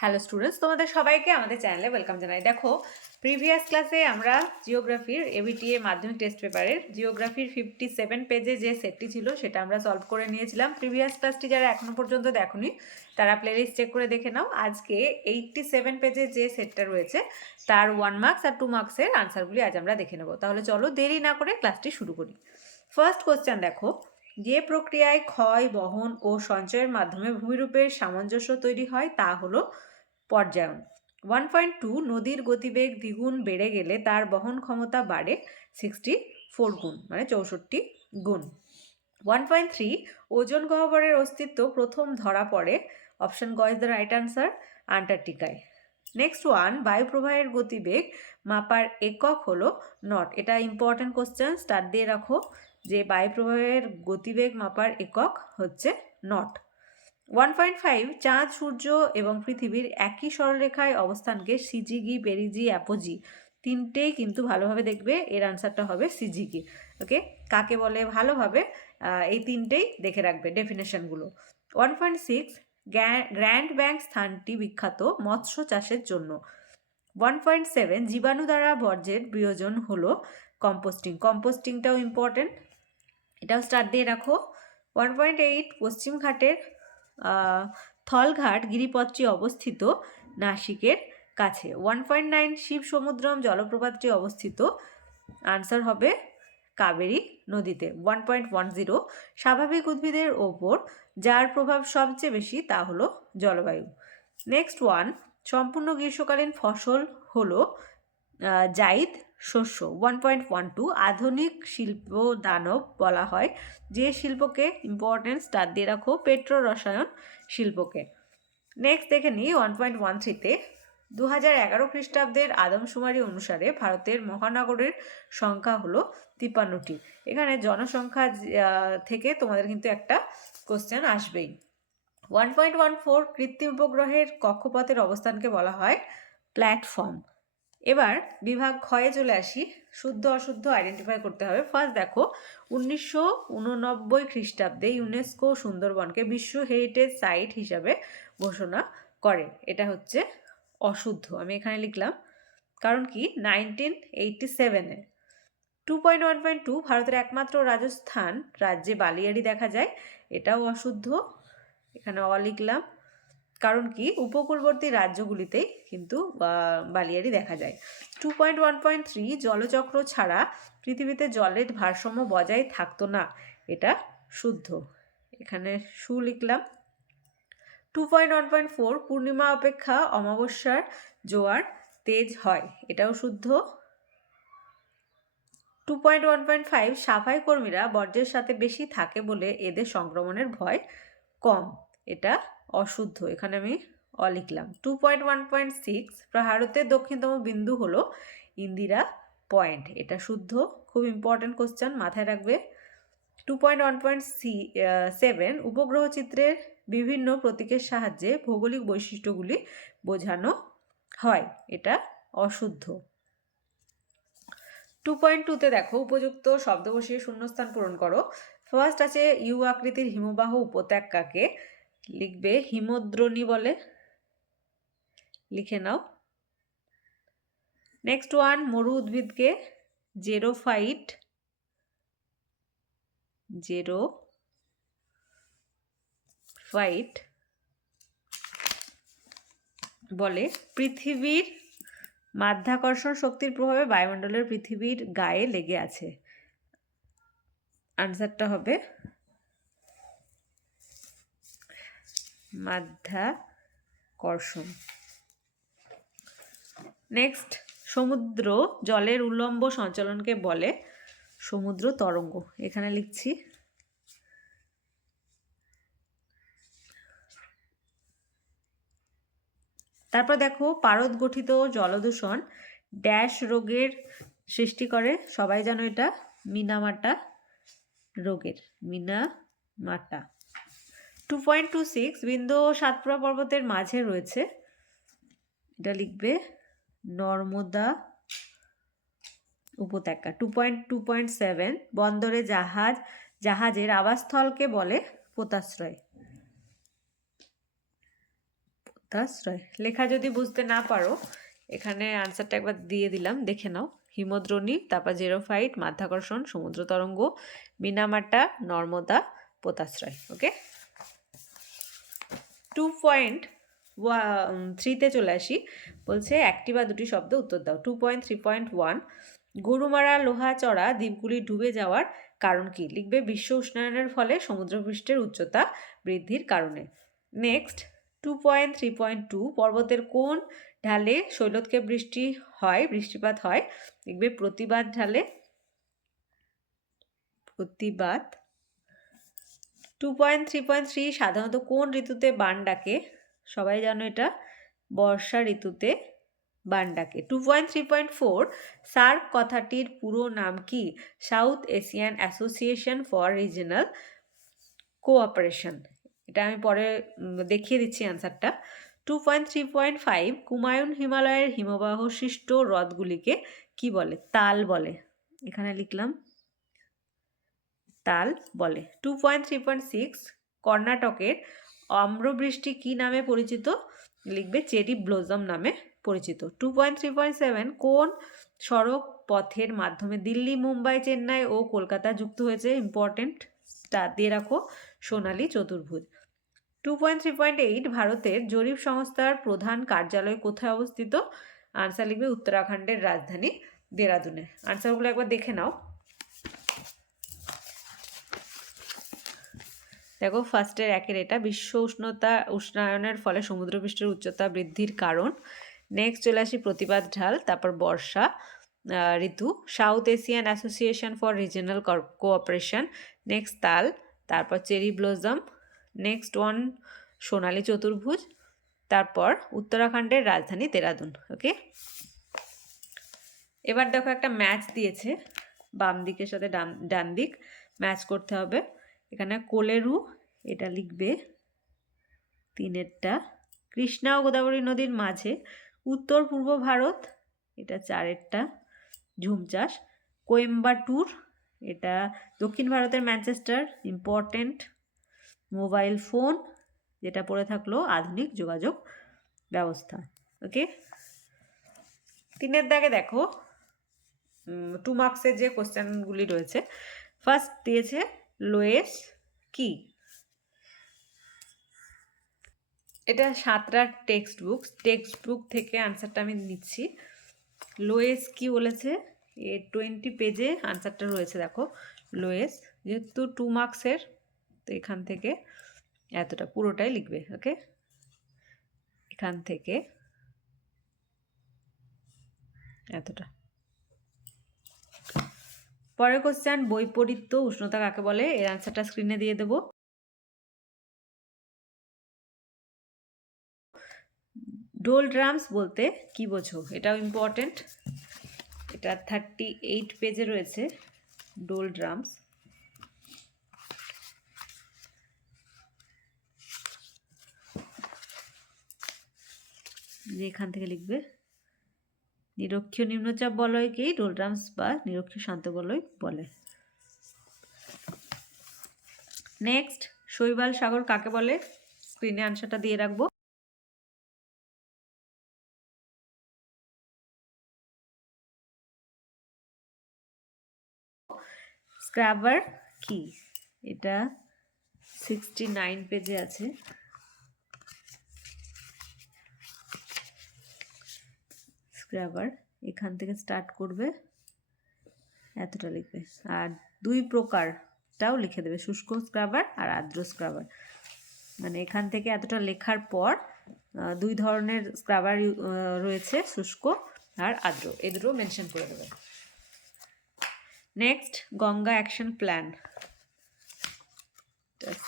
Hello students তোমাদের সবাইকে আমাদের চ্যানেলে ওয়েলকাম জানাই। দেখো প্রিভিয়াস ক্লাসে আমরা জিওগ্রাফির এবিটিএ মাধ্যমিক টেস্ট পেপারের জিওগ্রাফির ফিফটি সেভেন পেজে যে সেটটি ছিল, সেটা আমরা সলভ করে নিয়েছিলাম। প্রিভিয়াস ক্লাসটি যারা এখনও পর্যন্ত দেখোনি, তারা প্লেলিস্ট চেক করে দেখে নাও। আজকে এইটটি সেভেন পেজে যে সেটটা রয়েছে, তার ওয়ান মার্কস আর টু মার্কসের আনসারগুলি আজ আমরা দেখে নেব। তাহলে চলো দেরি না করে ক্লাসটি শুরু করি। ফার্স্ট কোশ্চেন দেখো, যে প্রক্রিয়ায় ক্ষয়, বহন ও সঞ্চয়ের মাধ্যমে ভূমিরূপের সামঞ্জস্য তৈরি হয়, তা হলো পর্যায়ন। ওয়ান পয়েন্ট টু নদীর গতিবেগ দ্বিগুণ বেড়ে গেলে তার বহন ক্ষমতা বাড়ে সিক্সটি ফোর গুণ মানে চৌষট্টি গুণ। ওয়ান পয়েন্ট থ্রি ওজন গহ্বরের অস্তিত্ব প্রথম ধরা পড়ে অপশন গ ইজ দ্য রাইট আনসার আন্টার্কটিকায়। নেক্সট ওয়ান বায়ুপ্রবাহের গতিবেগ মাপার একক হলো নট এটা ইম্পর্ট্যান্ট কোশ্চেন স্টার্ট দিয়ে রাখো যে বায়ুপ্রবাহের গতিবেগ মাপার একক হচ্ছে নট ওয়ান পয়েন্ট ফাইভ চাঁদ সূর্য এবং পৃথিবীর একই সরলরেখায় অবস্থানকে সিজিগি পেরিজি অ্যাপোজি তিনটেই কিন্তু ভালোভাবে দেখবে। এর আনসারটা হবে সিজিগি ওকে? কাকে বলে? ভালোভাবে এই তিনটেই দেখে রাখবে ডেফিনেশনগুলো one point six Grand Bank স্থানটি বিখ্যাত মৎস্য চাষের জন্য। ওয়ান পয়েন্ট সেভেন জীবাণু দ্বারা বর্জ্যের বিয়োজন হলো কম্পোস্টিং। কম্পোস্টিংটাও ইম্পর্টেন্ট এটাও স্টার্ট দিয়ে রাখো। ওয়ান পয়েন্ট এইট পশ্চিম ঘাটের আহ, থলঘাট গিরিপথটি অবস্থিত নাসিকের কাছে। One point nine Shivasamudram জলপ্রপাতটি অবস্থিত। আনসার হবে কাবেরী নদীতে। ওয়ান পয়েন্ট ওয়ান জিরো স্বাভাবিক উদ্ভিদের ওপর, যার প্রভাব সবচেয়ে বেশি তা হলো জলবায়ু। নেক্সট ওয়ান সম্পূর্ণ গ্রীষ্মকালীন ফসল হলো জাইদ শস্য। ওয়ান পয়েন্ট ওয়ান টু আধুনিক শিল্প দানব বলা হয়, যে শিল্পকে ইম্পর্টেন্স স্টার দিয়ে রাখো পেট্রো রসায়ন শিল্পকে। নেক্সট দেখে নিই ওয়ান পয়েন্ট ওয়ান থ্রিতে দু হাজার এগারো খ্রিস্টাব্দের আদমশুমারি অনুসারে ভারতের মহানগরের সংখ্যা হলো তিপ্পান্নটি। এখানে জনসংখ্যা থেকে তোমাদের কিন্তু একটা কোশ্চেন আসবেই। ওয়ান পয়েন্ট ওয়ান ফোর কৃত্রিম উপগ্রহের কক্ষপথের অবস্থানকে বলা হয় প্ল্যাটফর্ম। এবার বিভাগ ক্ষয়ে চলে আসি। শুদ্ধ অশুদ্ধ আইডেন্টিফাই করতে হবে। ফার্স্ট দেখো, উনিশশো উননব্বই খ্রিস্টাব্দে ইউনেস্কো সুন্দরবনকে বিশ্ব হেরিটেজ সাইট হিসাবে ঘোষণা করে। এটা হচ্ছে অশুদ্ধ। আমি এখানে লিখলাম, কারণ কি? নাইনটিন এইটটি সেভেনে two point one point two ভারতের একমাত্র রাজস্থান রাজ্যে বালিয়াড়ি দেখা যায়। এটাও অশুদ্ধ। এখানে অ লিখলাম কারণ কি? উপকূলবর্তী রাজ্যগুলিতেই কিন্তু আহ, বালিয়াড়ি দেখা যায়। Two point one point three জলচক্র ছাড়া পৃথিবীতে জলের ভারসাম্য বজায় থাকতো না। এটা শুদ্ধ। এখানে সু লিখলাম। Two point one point four পূর্ণিমা অপেক্ষা অমাবস্যার জোয়ার তেজ হয়। এটাও শুদ্ধ। Two point one point five সাফাই কর্মীরা বর্জ্যের সাথে বেশি থাকে বলে এদের সংক্রমণের ভয় কম। এটা অশুদ্ধ। এখানে আমি অ লিখলাম। Two point one point six ভারতের দক্ষিণতম বিন্দু হলো ইন্দিরা পয়েন্ট। এটা শুদ্ধ, খুব ইম্পর্ট্যান্ট কোশ্চেন মাথায় রাখবে। Two point one point C seven উপগ্রহ চিত্রের বিভিন্ন প্রতীকের সাহায্যে ভৌগোলিক বৈশিষ্ট্যগুলি বোঝানো হয়। এটা অশুদ্ধ। টু পয়েন্ট টুতে দেখো, উপযুক্ত শব্দ বসিয়ে শূন্যস্থান পূরণ করো। ফার্স্ট আছে ইউ আকৃতির হিমবাহ উপত্যকাকে লিখবে, হিমদ্রোণী বলে। লিখে নাও। নেক্সট ওয়ান মরু উদ্ভিদকে জেরোফাইট জেরো ফাইট বলে। পৃথিবীর মাধ্যাকর্ষণ শক্তির প্রভাবে বায়ুমণ্ডলের পৃথিবীর গায়ে লেগে আছে। আনসারটা হবে মাধ্যাকর্ষণ নেক্সট সমুদ্র জলের উল্লম্ব সঞ্চালনকে বলে সমুদ্র তরঙ্গ। এখানে লিখছি। তারপর দেখো, পারদ গঠিত জলদূষণ ড্যাশ রোগের সৃষ্টি করে। সবাই জানো এটা? মিনামাটা রোগের, Minamata. Two point two six বিন্দু সাতপুরা পর্বতের মাঝে রয়েছে। এটা লিখবে নর্মদা উপত্যকা two point two point seven বন্দরে জাহাজ, জাহাজের আবাসস্থলকে বলে পোতাশ্রয়। পোতাশ্রয়। লেখা যদি বুঝতে না পারো, এখানে আনসারটা একবার দিয়ে দিলাম, দেখে নাও। হিমদ্রণী, তারপর জেরোফাইট মাধ্যাকর্ষণ সমুদ্র তরঙ্গ মিনামাটা, নর্মদা, পোতাশ্রয় ওকে টু পয়েন্ট থ্রিতে চলে আসি। বলছে, একটি বা দুটি শব্দ উত্তর দাও। Two point three point one Gorumara লোহা চড়া দ্বীপগুলি ডুবে যাওয়ার কারণ কি? লিখবে, বিশ্ব উষ্ণায়নের ফলে সমুদ্রপৃষ্ঠের উচ্চতা বৃদ্ধির কারণে। Next two point three point two পর্বতের কোন ঢালে শৈলতকে বৃষ্টি হয়, বৃষ্টিপাত হয়? লিখবে, প্রতিবাদ ঢালে, প্রতিবাদ two point three point three সাধারণত কোন ঋতুতে বান ডাকে? সবাই জানো এটা, বর্ষা ঋতুতে বান ডাকে। Two point three point four SAARC কথাটির পুরো নাম কি? South Asian Association for Regional Cooperation. এটা আমি পরে দেখিয়ে দিচ্ছি অ্যান্সারটা two point three point five Kumaon হিমালয়ের হিমবাহ সৃষ্ট হ্রদগুলিকে কি বলে? তাল বলে। এখানে লিখলাম তাল বলে। Two point three point six কর্ণাটকের অম্রবৃষ্টি কী নামে পরিচিত? লিখবে চেরি ব্লোজম নামে পরিচিত। Two point three point seven কোন সড়ক পথের মাধ্যমে দিল্লি, মুম্বাই, চেন্নাই ও কলকাতা যুক্ত হয়েছে? ইম্পর্টেন্ট দিয়ে রাখো সোনালী চতুর্ভুজ। Two point three point eight ভারতের জরিপ সংস্থার প্রধান কার্যালয় কোথায় অবস্থিত? আনসার লিখবে উত্তরাখণ্ডের রাজধানী দেরাদুনে। আনসারগুলো একবার দেখে নাও। দেখো ফার্স্টের একের এটা, বিশ্ব উষ্ণতা উষ্ণায়নের ফলে সমুদ্রপৃষ্ঠের উচ্চতা বৃদ্ধির কারণ। নেক্সট চলে আসি প্রতিবাদ ঢাল, তারপর বর্ষা ঋতু। South Asian Association for Regional Cooperation next তাল, তারপর চেরি ব্লজম নেক্সট ওয়ান সোনালী চতুর্ভুজ, তারপর উত্তরাখণ্ডের রাজধানী দেরাদুন ওকে এবার দেখো একটা ম্যাচ দিয়েছে বাম দিকের সাথে ডান ডান দিক ম্যাচ করতে হবে। এখানে কোলেরু, এটা লিখবে তিনেরটা। কৃষ্ণা ও গোদাবরী নদীর মাঝে। উত্তর পূর্ব ভারত, এটা চারেরটা। ঝুম চাষ। কোয়েম্বাটুর, এটা দক্ষিণ ভারতের ম্যানচেস্টার ইম্পর্টেন্ট মোবাইল ফোন যেটা পড়ে থাকল আধুনিক যোগাযোগ ব্যবস্থা। ওকে তিনের দাগে দেখো। টু মার্কসের যে কোশ্চেনগুলি রয়েছে। ফার্স্ট দিয়েছে লোয়েস কি? এটা সাতটার টেক্সট বুক টেক্সট বুক থেকে আনসারটা আমি নিচ্ছি। লোয়েস কি বলেছে? এ টোয়েন্টি পেজে আনসারটা রয়েছে, দেখো। লোয়েস যেহেতু টু মার্কসের তো এখান থেকে এতটা, পুরোটাই লিখবে ওকে এখান থেকে এতটা। পরের কোশ্চেন বৈপরীত্য উষ্ণতা কাকে বলে? এর আনসারটা স্ক্রিনে দিয়ে দেবো। ডোল ড্রামস বলতে কি বোঝো? এটাও ইম্পর্টেন্ট এটা থার্টি এইট পেজে রয়েছে ডোল ড্রামস এখান থেকে লিখবে। নিরক্ষীয় নিম্নচাপ বলয়কেই ডোলড্রামস বা নিরক্ষীয় শান্ত বলয় বলে। নেক্সট শৈবাল সাগর কাকে বলে? স্ক্রিনে আনসারটা দিয়ে রাখব। স্ক্রাবার কি? এটা সিক্সটি নাইন পেজে আছে। স্ক্রাবার এখান থেকে স্টার্ট করবে, এতটা লিখবে। আর দুই প্রকারটাও লিখে দেবে, শুষ্ক স্ক্রাবার আর আর্দ্র স্ক্রাবার মানে এখান থেকে এতটা লেখার পর দুই ধরনের স্ক্রাবার রয়েছে, শুষ্ক আর আর্দ্র। এ দুটো মেনশন করে দেবে। Next Ganga action plan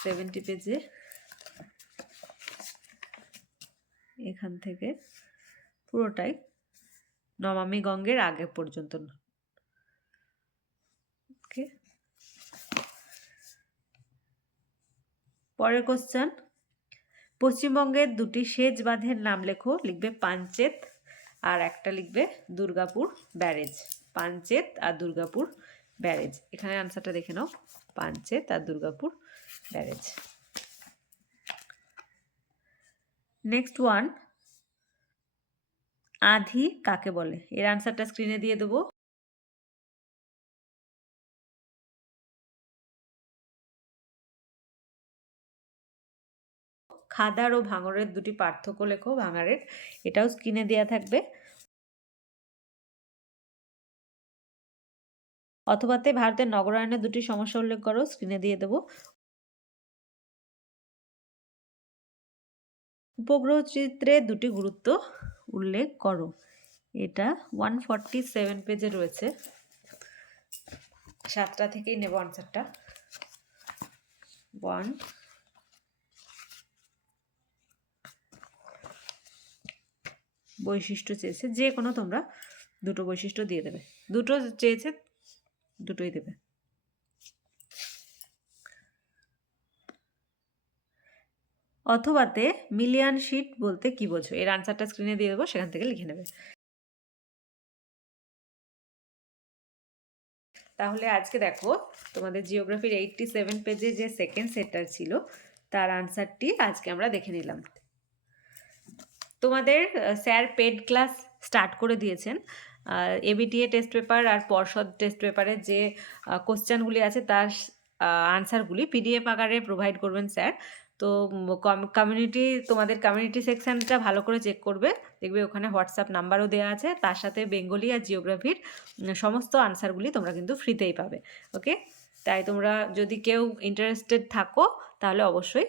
seventy পেজে এখান থেকে পুরোটাই নমামি গঙ্গের আগে পর্যন্ত ওকে পরের কোশ্চেন পশ্চিমবঙ্গের দুটি সেচ বাঁধের নাম লেখো, লিখবে পাঞ্চেত আর একটা লিখবে দুর্গাপুর ব্যারেজ। পাঞ্চেত আর দুর্গাপুর ব্যারেজ। এখানে আনসারটা দেখে নাও পাঞ্চেত আর দুর্গাপুর ব্যারেজ। নেক্সট ওয়ান আধি কাকে বলে? এর আনসারটা স্ক্রিনে দিয়ে দেবো। খাদার ও ভাঙরের দুটি পার্থক্য লেখো ভাঙারের। এটাও স্ক্রিনে দেওয়া থাকবে। অথবাতে ভারতের নগরায়নের দুটি সমস্যা উল্লেখ করো স্ক্রিনে দিয়ে দেবো। উপগ্রহ চিত্রে দুটি গুরুত্ব উল্লেখ করো। এটা ওয়ান ফর্টি সেভেন পেজে রয়েছে। সাতটা থেকেই নেব আনসারটা ওয়ান বৈশিষ্ট্য চেয়েছে, যে কোনো তোমরা দুটো বৈশিষ্ট্য দিয়ে দেবে। দুটো চেয়েছে, দুটোই দেবে। অথবাতে মিলিয়ন শিট বলতে কি বোঝো? এর আনসারটা স্ক্রিনে দিয়ে দেবো, সেখান থেকে লিখে নেবে। তাহলে আজকে দেখো, তোমাদের জিওগ্রাফির এইটটি সেভেন পেজে যে সেকেন্ড সেটটা ছিল, তার আনসারটি আজকে আমরা দেখে নিলাম। তোমাদের স্যার পেড ক্লাস স্টার্ট করে দিয়েছেন। এবিটিএ টেস্ট পেপার আর পর্ষদ টেস্ট পেপারের যে কোশ্চেনগুলি আছে, তার আনসারগুলি পিডিএফ আকারে প্রোভাইড করবেন স্যার। তো কমিউনিটি তোমাদের কমিউনিটি সেকশানটা ভালো করে চেক করবে। দেখবে ওখানে হোয়াটসঅ্যাপ নাম্বারও দেওয়া আছে। তার সাথে বেঙ্গলি আর জিওগ্রাফির সমস্ত আনসারগুলি তোমরা কিন্তু ফ্রিতেই পাবে। ওকে তাই তোমরা যদি কেউ ইন্টারেস্টেড থাকো, তাহলে অবশ্যই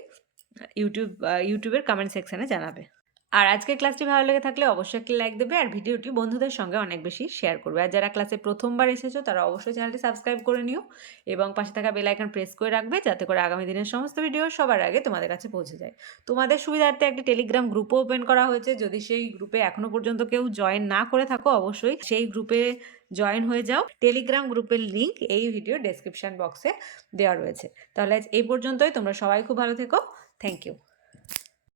ইউটিউব ইউটিউবের কমেন্ট সেকশানে জানাবে। আর আজকের ক্লাসটি ভালো লেগে থাকলে অবশ্যই একটি লাইক দেবে আর ভিডিওটি বন্ধুদের সঙ্গে অনেক বেশি শেয়ার করবে। আর যারা ক্লাসে প্রথমবার এসেছ, তারা অবশ্যই চ্যানেলটি সাবস্ক্রাইব করে নিও এবং পাশে থাকা বেল প্রেস করে রাখবে যাতে করে আগামী দিনের সমস্ত ভিডিও সবার আগে তোমাদের কাছে পৌঁছে যায়। তোমাদের সুবিধার্থে একটি টেলিগ্রাম গ্রুপও ওপেন করা হয়েছে। যদি সেই গ্রুপে এখনও পর্যন্ত কেউ জয়েন না করে থাকো, অবশ্যই সেই গ্রুপে জয়েন হয়ে যাও। টেলিগ্রাম গ্রুপের লিঙ্ক এই ভিডিও ডেসক্রিপশন বক্সে দেওয়া রয়েছে। তাহলে আজ এই পর্যন্তই। তোমরা সবাই খুব ভালো থেকো। Thank you